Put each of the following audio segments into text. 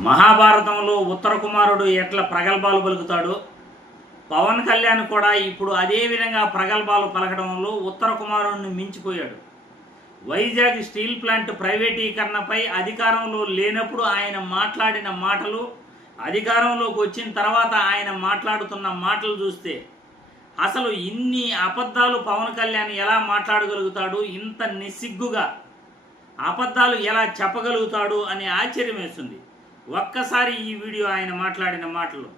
మహాభారతంలో ఉత్తర కుమారుడు ఎట్లా ప్రగల్భాలు పలుకుతాడో? పవన్ కళ్యాణ్ కూడా ఇప్పుడు అదే విధంగా ప్రగల్భాలు పలకడంలో ఉత్తర కుమారుడిని మించిపోయాడు. వైజాగ్ స్టీల్ ప్లాంట్ ప్రైవేటీకరణపై అధికారంలో లేనప్పుడు ఆయన మాట్లాడిన మాటలు అధికారంలోకి వచ్చిన తర్వాత ఆయన మాట్లాడుతున్న మాటలు చూస్తే అసలు ఇన్ని అబద్ధాలు పవన్ కళ్యాణ్ ఎలా మాట్లాడగలుగుతాడు? ఇంత నిస్సిగ్గుగా అబద్ధాలు ఎలా చెప్పగలుగుతాడు? అని ఆశ్చర్యం వేస్తుంది. ఒక్కసారి ఈ వీడియో ఆయన మాట్లాడిన మాటలు.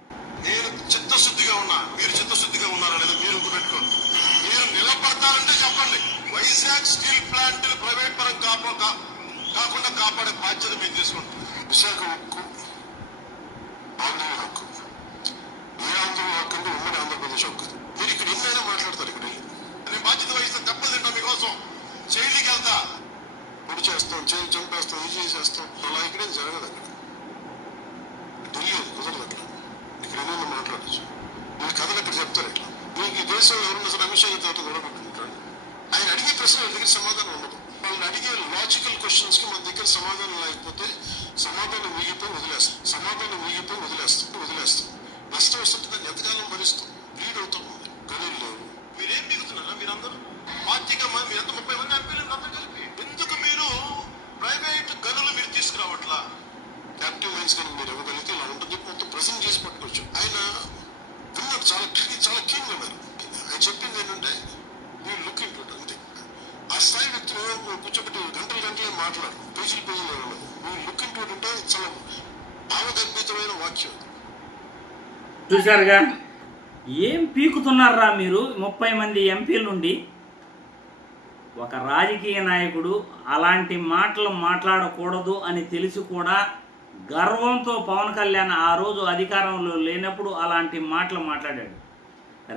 నేను చిత్తశుద్ధిగా ఉన్నా. మీరు చిత్తశుద్ధిగా ఉన్నారా లేదా మీరు గుర్తుపెట్టుకోండి. మీరు నిలబడతారంటే చెప్పండి. వైజాగ్ స్టీల్ ప్లాంట్ ప్రైవేట్ పరం కాకుండా కాపాడే బాధ్యత మేము తీసుకుంటాం విశాఖ హక్కు ఆంధ్రుల హక్కు. ఏ ఆంధ్రుల హక్కు అంటే ఉమ్మడి ఆంధ్రప్రదేశ్ హక్కు. మీరు ఇక్కడ ఎన్నైనా మాట్లాడతారు ఇక్కడ. నేను బాధ్యత వహిస్తే దెబ్బలు తింటా మీకోసం. జైలుకి వెళ్తా పొడి చేస్తాం చేయి చంపేస్తాం ఇది చేసేస్తాం అలా ఇక్కడేం జరగదు అక్కడ ఢిల్లీ అది కుదరదు అట్లా ఇక్కడ ఏమైనా మాట్లాడచ్చు మీరు కథలు ఇక్కడ చెప్తారు ఇట్లా మీకు ఈ దేశంలో ఎవరున్నా సరే పెట్టుకుంటాడు ఆయన అడిగే ప్రశ్నల దగ్గర సమాధానం ఉండదు. వాళ్ళు అడిగే లాజికల్ క్వశ్చన్స్కి మన దగ్గర సమాధానం లేకపోతే సమాధానం మిగిలిపోయి వదిలేస్తాం. సమాధానం మిగిలిపోయి వదిలేస్తాం. వదిలేస్తాం. నష్టం వస్తుంటే దాన్ని ఎంతకాలం భరిస్తాం? లీడ్ అవుతాం. గనులు లేవు. మీరేం మిగుతున్నారా? మీరందరూ? పార్టీగా మా- ఎంత ముప్పై మంది ఎంపీలు అందరూ కలిపి ఎందుకు మీరు ప్రైవేట్ గనులు మీరు తీసుకురావట్లా క్యాపిటల్ మైన్స్ కానీ మీరు ఇవ్వగలిగితే ఇలా ఉంటుంది చెప్పి మొత్తం ప్రజెంట్ చేసి పట్టుకోవచ్చు ఆయన విన్నారు చాలా కీ- చాలా కీన్ ఉన్నారు ఆయన చెప్పింది ఏంటంటే మీరు లుక్ ఇంటూ అంతే ఆ స్థాయి వ్యక్తులు కూర్చోబెట్టి గంటలు గంటలే మాట్లాడు. పేజీలు పేజీలు ఉండదు మీరు లుక్ ఇంటూ అంటే చాలా భావగర్భితమైన వాక్యం. చూశారుగా? ఏం పీకుతున్నారా మీరు ముప్పై మంది ఎంపీల నుండి? ఒక రాజకీయ నాయకుడు అలాంటి మాటలు మాట్లాడకూడదు అని తెలిసి కూడా గర్వంతో పవన్ కళ్యాణ్ ఆ రోజు అధికారంలో లేనప్పుడు అలాంటి మాటలు మాట్లాడాడు.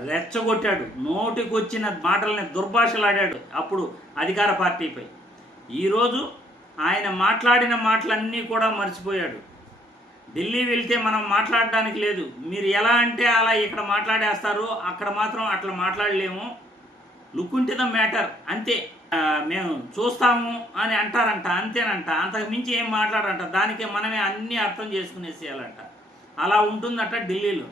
రెచ్చగొట్టాడు. నోటికొచ్చిన మాటల్ని దుర్భాషలాడాడు. అప్పుడు అధికార పార్టీపై. ఈరోజు ఆయన మాట్లాడిన మాటలన్నీ కూడా మర్చిపోయాడు. ఢిల్లీ వెళ్తే మనం మాట్లాడడానికి లేదు. మీరు ఎలా అంటే అలా ఇక్కడ మాట్లాడేస్తారు అక్కడ మాత్రం అట్లా మాట్లాడలేము. లుక్ ఉంటే ద మ్యాటర్ అంతే. మేము చూస్తాము అని అంటారంట అంతేనంట. అంతకు మించి ఏం మాట్లాడంట దానికే మనమే అన్నీ అర్థం చేసుకునేసేయాలంట. అలా ఉంటుందట ఢిల్లీలో.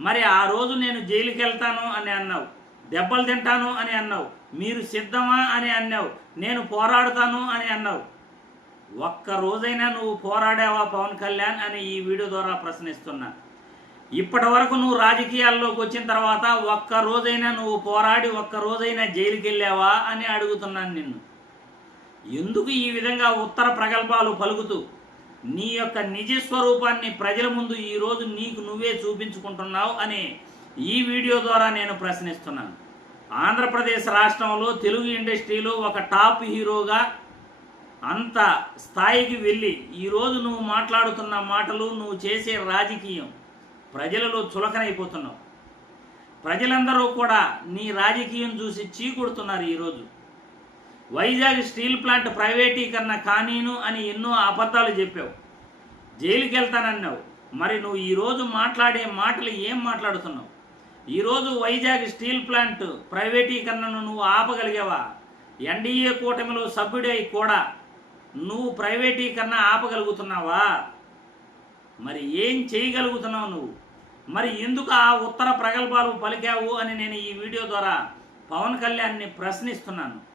మరి ఆ రోజు నేను జైలుకి వెళ్తాను అని అన్నావు. దెబ్బలు తింటాను అని అన్నావు. మీరు సిద్ధమా అని అన్నావు. నేను పోరాడుతాను అని అన్నావు. ఒక్క రోజైనా నువ్వు పోరాడావా పవన్ కళ్యాణ్ అని ఈ వీడియో ద్వారా ప్రశ్నిస్తున్నా. ఇప్పటి వరకు నువ్వు రాజకీయాల్లోకి వచ్చిన తర్వాత ఒక్క రోజైనా నువ్వు పోరాడి ఒక్క రోజైనా జైలుకి వెళ్ళావా అని అడుగుతున్నాను నిన్ను. ఎందుకు ఈ విధంగా ఉత్తర ప్రగల్భాలు పలుకుతూ నీ యొక్క నిజ స్వరూపాన్ని ప్రజల ముందు ఈరోజు నీకు నువ్వే చూపించుకుంటున్నావు అని ఈ వీడియో ద్వారా నేను ప్రశ్నిస్తున్నాను. ఆంధ్రప్రదేశ్ రాష్ట్రంలో తెలుగు ఇండస్ట్రీలో ఒక టాప్ హీరోగా అంత స్థాయికి వెళ్ళి ఈరోజు నువ్వు మాట్లాడుతున్న మాటలు నువ్వు చేసే రాజకీయం ప్రజలలో చులకనైపోతున్నావు. ప్రజలందరూ కూడా నీ రాజకీయం చూసి చీకొడుతున్నారు ఈరోజు వైజాగ్ స్టీల్ ప్లాంట్ ప్రైవేటీకరణ కానీను అని ఎన్నో అబద్ధాలు చెప్పావు. జైలుకి వెళ్తానన్నావు మరి నువ్వు ఈరోజు మాట్లాడే మాటలు ఏం మాట్లాడుతున్నావు? ఈరోజు వైజాగ్ స్టీల్ ప్లాంట్ ప్రైవేటీకరణను నువ్వు ఆపగలిగావా? ఎన్డీఏ కూటమిలో సభ్యుడై కూడా నువ్వు ప్రైవేటీకరణ ఆపగలుగుతున్నావా? మరి ఏం చేయగలుగుతున్నావు నువ్వు? మరి ఎందుకు ఆ ఉత్తర ప్రగల్భాలు పలికావు అని నేను ఈ వీడియో ద్వారా పవన్ కళ్యాణ్ని ప్రశ్నిస్తున్నాను.